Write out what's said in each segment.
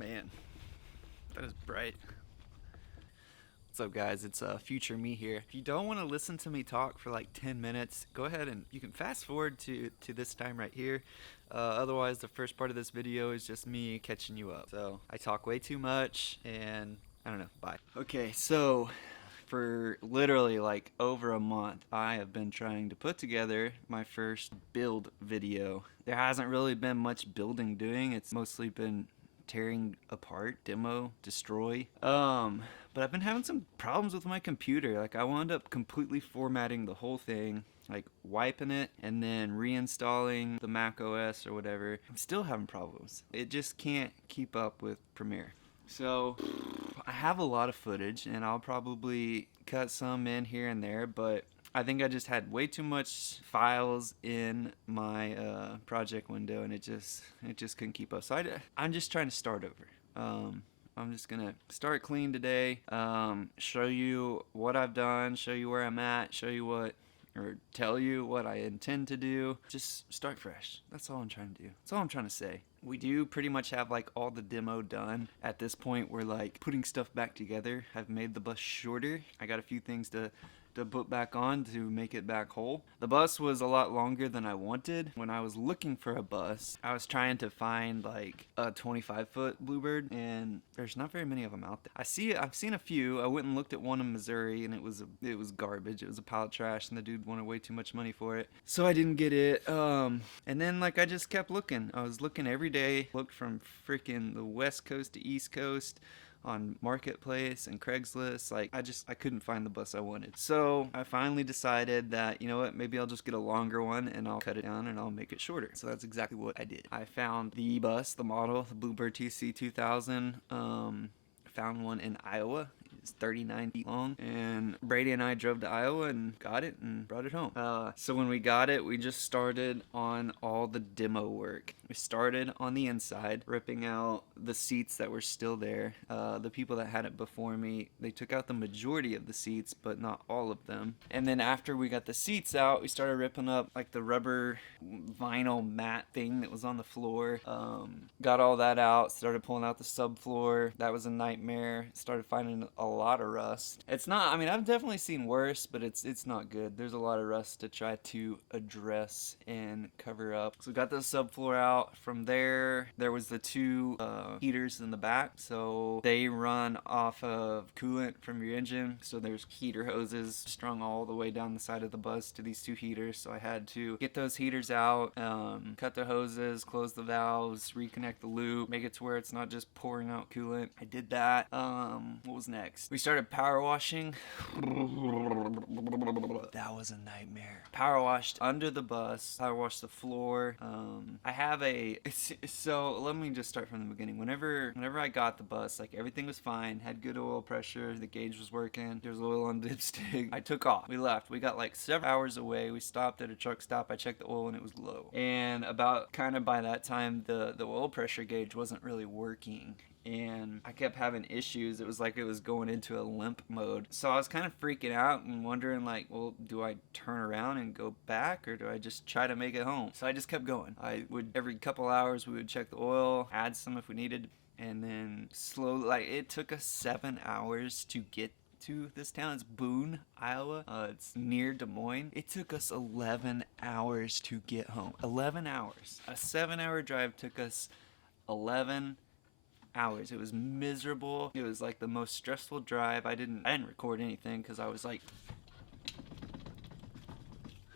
Man, that is bright. What's up, guys? It's future me here. If you don't want to listen to me talk for like 10 minutes, go ahead and you can fast forward to this time right here. Otherwise, the first part of this video is just me catching you up. So I talk way too much, and I don't know. Bye. Okay, so for literally like over a month, I have been trying to put together my first build video. There hasn't really been much building doing. It's mostly been tearing apart, demo, destroy. But I've been having some problems with my computer. Like I wound up completely formatting the whole thing, like wiping it and then reinstalling the Mac OS or whatever. I'm still having problems. It just can't keep up with Premiere. So I have a lot of footage and I'll probably cut some in here and there, but I think I just had way too much files in my project window, and it just couldn't keep up. So I'm just trying to start over. I'm just gonna start clean today. Show you what I've done, show you where I'm at, tell you what I intend to do. Just start fresh. That's all I'm trying to do. That's all I'm trying to say. We do pretty much have like all the demo done. At this point, we're like putting stuff back together. I've made the bus shorter. I got a few things to put back on to make it back whole. The bus was a lot longer than I wanted. When I was looking for a bus, I was trying to find like a 25-foot Bluebird, and there's not very many of them out there. I've seen a few. I went and looked at one in Missouri, and it was garbage. It was a pile of trash, and the dude wanted way too much money for it, so I didn't get it. And then like I just kept looking. I was looking every day. Looked from freaking the West Coast to East Coast, on Marketplace and Craigslist. Like I couldn't find the bus I wanted. So I finally decided that, you know what, maybe I'll just get a longer one and I'll cut it down and I'll make it shorter. So that's exactly what I did. I found the bus, the model, the Bluebird TC 2000. Found one in Iowa. It's 39 feet long, and Brady and I drove to Iowa and got it and brought it home. So when we got it, we just started on all the demo work. We started on the inside, ripping out the seats that were still there. The people that had it before me, they took out the majority of the seats, but not all of them. And then after we got the seats out, we started ripping up like the rubber vinyl mat thing that was on the floor. Got all that out, started pulling out the subfloor. That was a nightmare. Started finding a lot of rust. It's not, I mean, I've definitely seen worse, but it's not good. There's a lot of rust to try to address and cover up. So we got the subfloor out. From there was the two heaters in the back. So they run off of coolant from your engine. So there's heater hoses strung all the way down the side of the bus to these two heaters. So I had to get those heaters out, cut the hoses, close the valves, reconnect the loop, make it to where it's not just pouring out coolant. I did that. What was next? We started power washing. That was a nightmare. Power washed under the bus, power washed the floor. I have so let me just start from the beginning. Whenever I got the bus, like everything was fine, had good oil pressure, the gauge was working, there was oil on the dipstick. I took off. We left. We got like several hours away. We stopped at a truck stop. I checked the oil and it was low. And about kind of by that time, the oil pressure gauge wasn't really working, and I kept having issues. It was like it was going into a limp mode. So I was kind of freaking out and wondering like, well, do I turn around and go back, or do I just try to make it home? So I just kept going. Every couple hours we would check the oil, add some if we needed, and then slowly, like it took us 7 hours to get to this town. It's Boone, Iowa. It's near Des Moines. It took us 11 hours to get home. 11 hours. A 7-hour drive took us 11 hours. It was miserable. It was like the most stressful drive. I didn't record anything because I was like,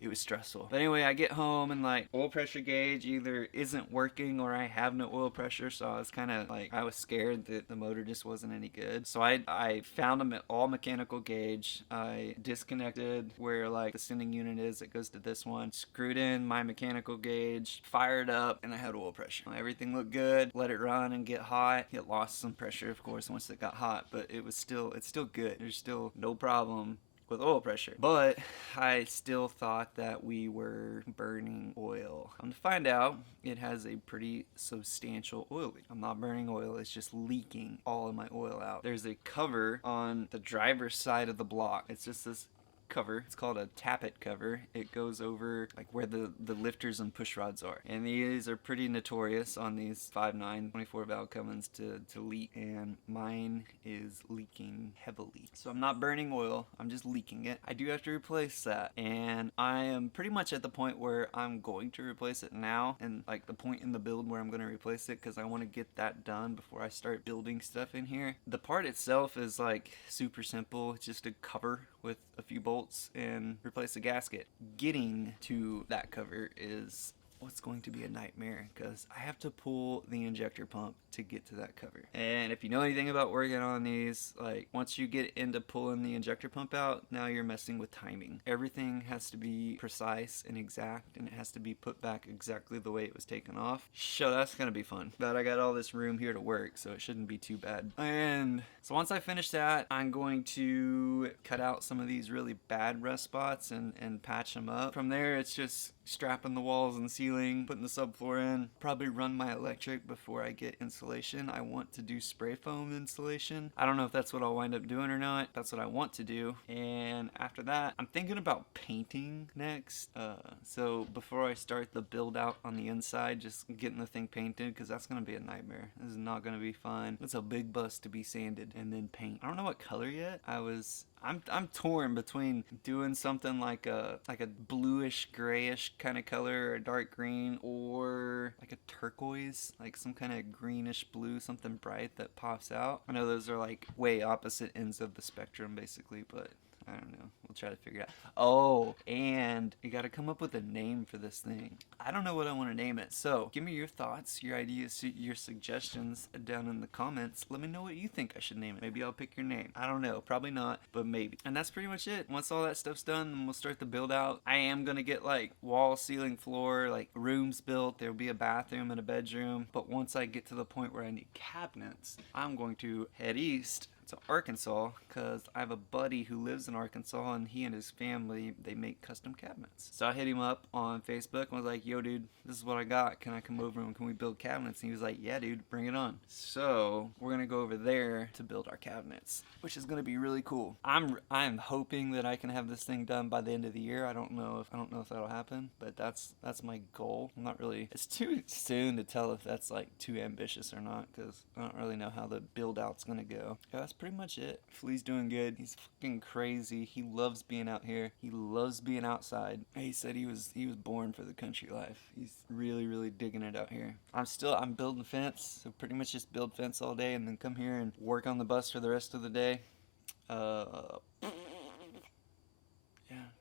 it was stressful. But anyway, I get home and like oil pressure gauge either isn't working or I have no oil pressure. So I was kind of like, I was scared that the motor just wasn't any good. So I found them at all mechanical gauge. I disconnected where like the sending unit is that goes to this one, screwed in my mechanical gauge, fired up, and I had oil pressure. Everything looked good. Let it run and get hot. It lost some pressure, of course, once it got hot, but it's still good. There's still no problem with oil pressure. But I still thought that we were burning oil. To find out, it has a pretty substantial oil leak. I'm not burning oil, it's just leaking all of my oil out. There's a cover on the driver's side of the block. It's just this cover. It's called a tappet cover. It goes over like where the lifters and push rods are. And these are pretty notorious on these 5.9 24 valve Cummins to leak, and mine is leaking heavily. So I'm not burning oil, I'm just leaking it. I do have to replace that, and I am pretty much at the point where I'm going to replace it now, and like the point in the build where I'm going to replace it, because I want to get that done before I start building stuff in here. The part itself is like super simple. It's just a cover with a few bolts and replace the gasket. Getting to that cover is what's going to be a nightmare, because I have to pull the injector pump to get to that cover. And if you know anything about working on these, like once you get into pulling the injector pump out, now you're messing with timing. Everything has to be precise and exact, and it has to be put back exactly the way it was taken off. So that's gonna be fun. But I got all this room here to work, so it shouldn't be too bad. And so once I finish that, I'm going to cut out some of these really bad rust spots and patch them up. From there, it's just strapping the walls and ceiling, putting the subfloor in, probably run my electric before I get insulation. I want to do spray foam insulation. I don't know if that's what I'll wind up doing or not. That's what I want to do. And after that, I'm thinking about painting next. So before I start the build out on the inside, just getting the thing painted, because that's gonna be a nightmare. This is not gonna be fun. It's a big bus to be sanded and then paint. I don't know what color yet. I'm torn between doing something like a bluish grayish kind of color, or a dark green, or like a turquoise, like some kind of greenish blue, something bright that pops out. I know those are like way opposite ends of the spectrum basically, but I don't know. We'll try to figure it out. Oh, and you gotta come up with a name for this thing. I don't know what I want to name it. So give me your thoughts, your ideas, your suggestions down in the comments. Let me know what you think I should name it. Maybe I'll pick your name. I don't know. Probably not, but maybe. And that's pretty much it. Once all that stuff's done, then we'll start the build out. I am gonna get like wall, ceiling, floor, like rooms built. There'll be a bathroom and a bedroom. But once I get to the point where I need cabinets, I'm going to head east to Arkansas, because I have a buddy who lives in Arkansas, and he and his family, they make custom cabinets. So I hit him up on Facebook and was like, yo dude, this is what I got, can I come over and can we build cabinets? And he was like, yeah dude, bring it on. So we're gonna go over there to build our cabinets, which is gonna be really cool. I'm hoping that I can have this thing done by the end of the year. I don't know if that'll happen, but that's my goal. I'm not really, it's too soon to tell if that's like too ambitious or not, because I don't really know how the build out's gonna go. Yeah, that's pretty much it. Flea's doing good. He's fucking crazy. He loves being out here. He loves being outside. He said he was born for the country life. He's really digging it out here. I'm building fence, so pretty much just build fence all day and then come here and work on the bus for the rest of the day. Yeah,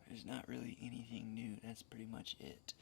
there's not really anything new. That's pretty much it.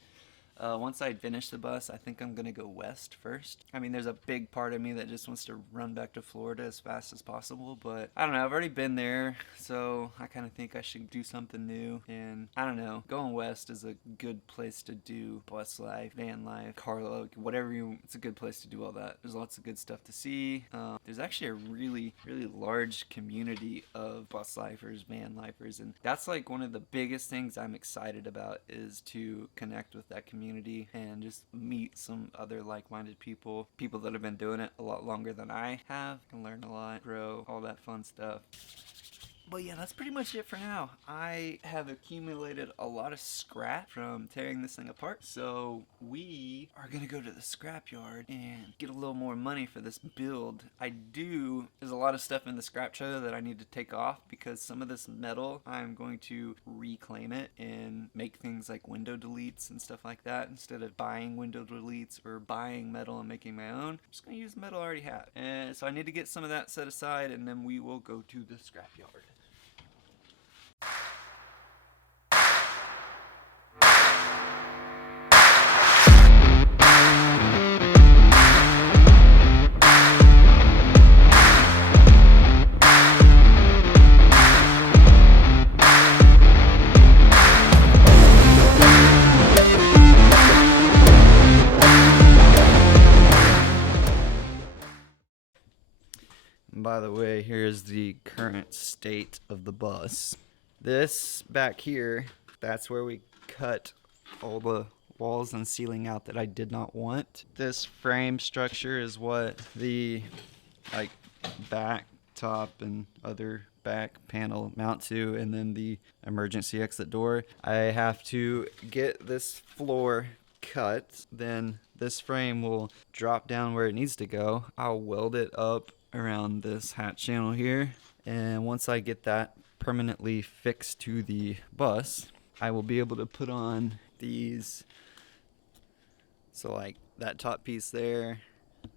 Once I finish the bus, I think I'm gonna go west first. I mean, there's a big part of me that just wants to run back to Florida as fast as possible, but I don't know, I've already been there, so I kind of think I should do something new. And I don't know, going west is a good place to do bus life, van life, car life, whatever it's a good place to do all that. There's lots of good stuff to see. There's actually a really large community of bus lifers, van lifers, and that's like one of the biggest things I'm excited about, is to connect with that community and just meet some other like-minded people that have been doing it a lot longer than I have, and learn a lot, grow, all that fun stuff. But yeah, that's pretty much it for now. I have accumulated a lot of scrap from tearing this thing apart, so we are gonna go to the scrapyard and get a little more money for this build. There's a lot of stuff in the scrap trailer that I need to take off, because some of this metal, I'm going to reclaim it and make things like window deletes and stuff like that. Instead of buying window deletes or buying metal and making my own, I'm just gonna use the metal I already have. And so I need to get some of that set aside, and then we will go to the scrapyard. By the way, here's the current state of the bus. This back here, that's where we cut all the walls and ceiling out that I did not want. This frame structure is what the back, top, and other back panel mount to, and then the emergency exit door. I have to get this floor cut, then this frame will drop down where it needs to go. I'll weld it up around this hatch channel here, and once I get that permanently fixed to the bus, I will be able to put on these. So like that top piece there,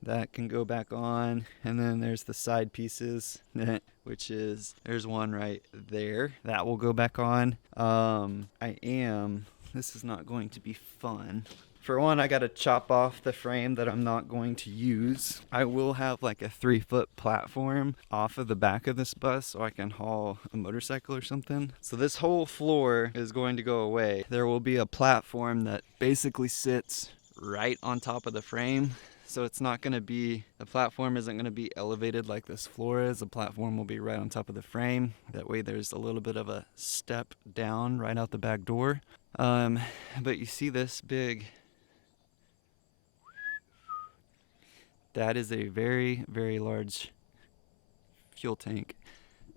that can go back on, and then there's the side pieces, which is, there's one right there that will go back on. This is not going to be fun. For one, I gotta chop off the frame that I'm not going to use. I will have like a 3-foot platform off of the back of this bus so I can haul a motorcycle or something. So this whole floor is going to go away. There will be a platform that basically sits right on top of the frame. So it's not gonna be, the platform isn't gonna be elevated like this floor is. The platform will be right on top of the frame. That way there's a little bit of a step down right out the back door. But you see this big, that is a very, very large fuel tank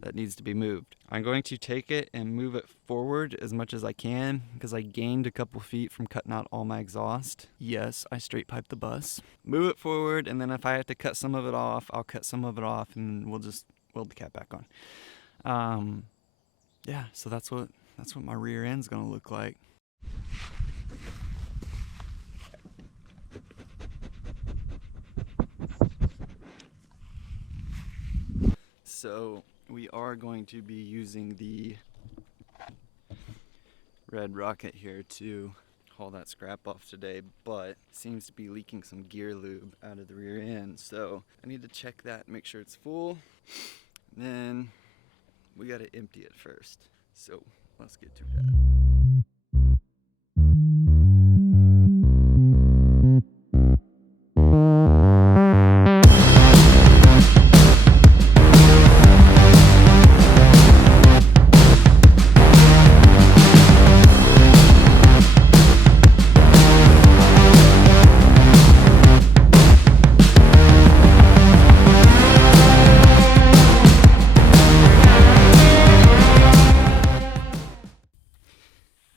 that needs to be moved. I'm going to take it and move it forward as much as I can because I gained a couple feet from cutting out all my exhaust. Yes, I straight piped the bus. Move it forward, and then if I have to cut some of it off, I'll cut some of it off, and we'll just weld the cap back on. Yeah, so that's what my rear end's gonna look like. So we are going to be using the red rocket here to haul that scrap off today, but seems to be leaking some gear lube out of the rear end. So I need to check that, make sure it's full. Then we got to empty it first. So let's get to that.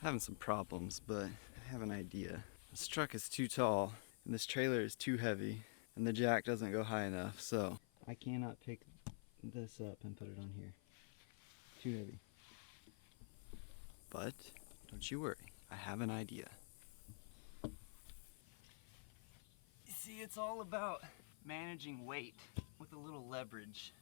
Having some problems, but I have an idea. This truck is too tall and this trailer is too heavy and the jack doesn't go high enough, so I cannot pick this up and put it on here. Too heavy. But don't you worry, I have an idea. You see, it's all about managing weight with a little leverage.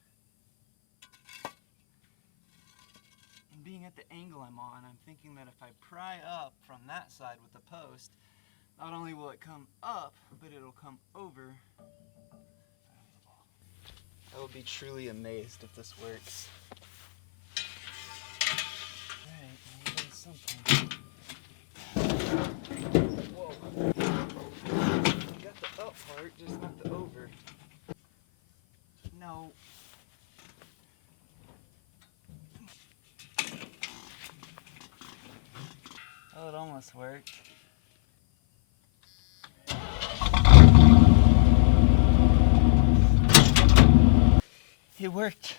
Being at the angle I'm on, I'm thinking that if I pry up from that side with the post, not only will it come up, but it'll come over. I will be truly amazed if this works. Alright, I'm doing something. Whoa. I got the up part, just not the over. No. Oh, it almost worked. It worked.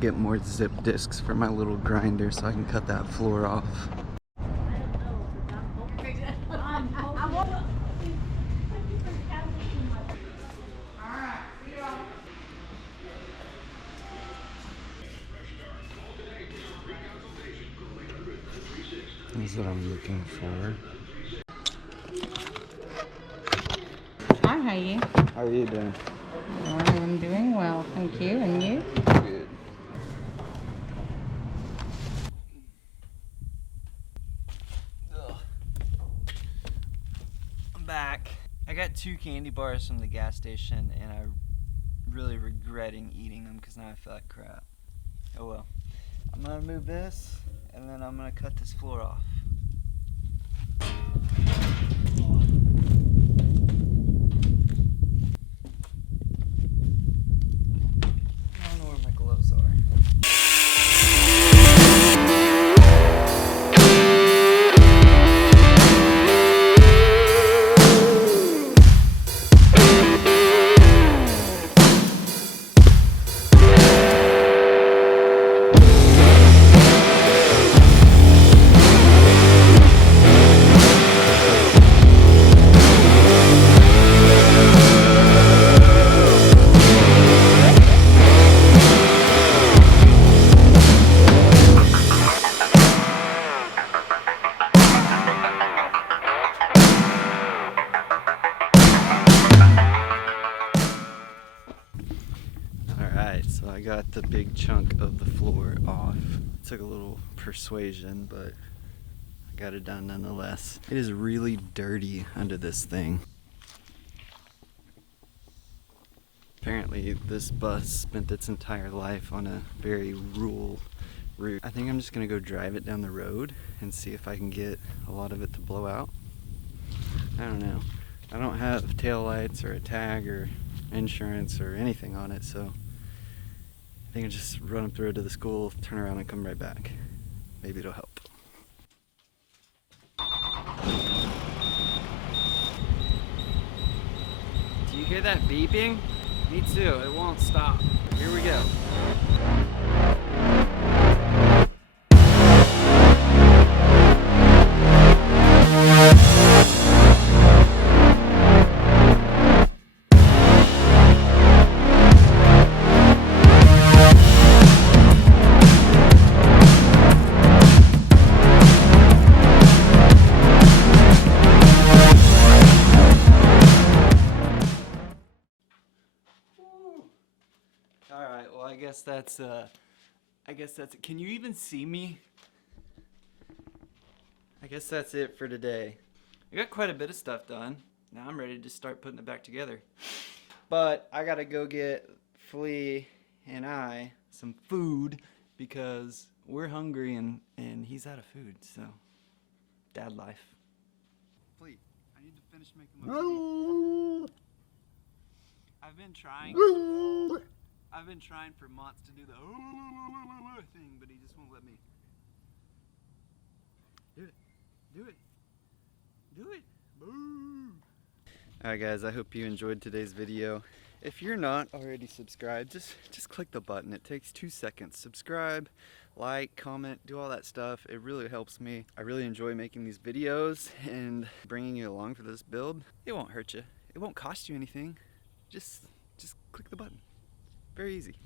Get more zip discs for my little grinder so I can cut that floor off. is what I'm looking for. Hi, how are you? How are you doing? I'm doing well, thank you. And you? Good. Ugh. I'm back. I got 2 candy bars from the gas station and I'm really regretting eating them because now I feel like crap. Oh well. I'm gonna move this and then I'm gonna cut this floor off. I don't know where my gloves are. Alright, so I got the big chunk of the floor off. It took a little persuasion, but I got it done nonetheless. It is really dirty under this thing. Apparently this bus spent its entire life on a very rural route. I think I'm just gonna go drive it down the road and see if I can get a lot of it to blow out. I don't know. I don't have tail lights or a tag or insurance or anything on it, so I think I'll just run through it to the school, turn around and come right back. Maybe it'll help. Do you hear that beeping? Me too, it won't stop. Here we go. Alright, well I guess that's it. Can you even see me? I guess that's it for today. I got quite a bit of stuff done. Now I'm ready to start putting it back together. But I gotta go get Flea and I some food because we're hungry and he's out of food, so dad life. Flea, I need to finish making my food. I've been trying for months to do the thing, but he just won't let me. Do it. Do it. Do it. Boo. Alright guys, I hope you enjoyed today's video. If you're not already subscribed, just click the button. It takes 2 seconds. Subscribe, like, comment, do all that stuff. It really helps me. I really enjoy making these videos and bringing you along for this build. It won't hurt you. It won't cost you anything. Just click the button. Very easy.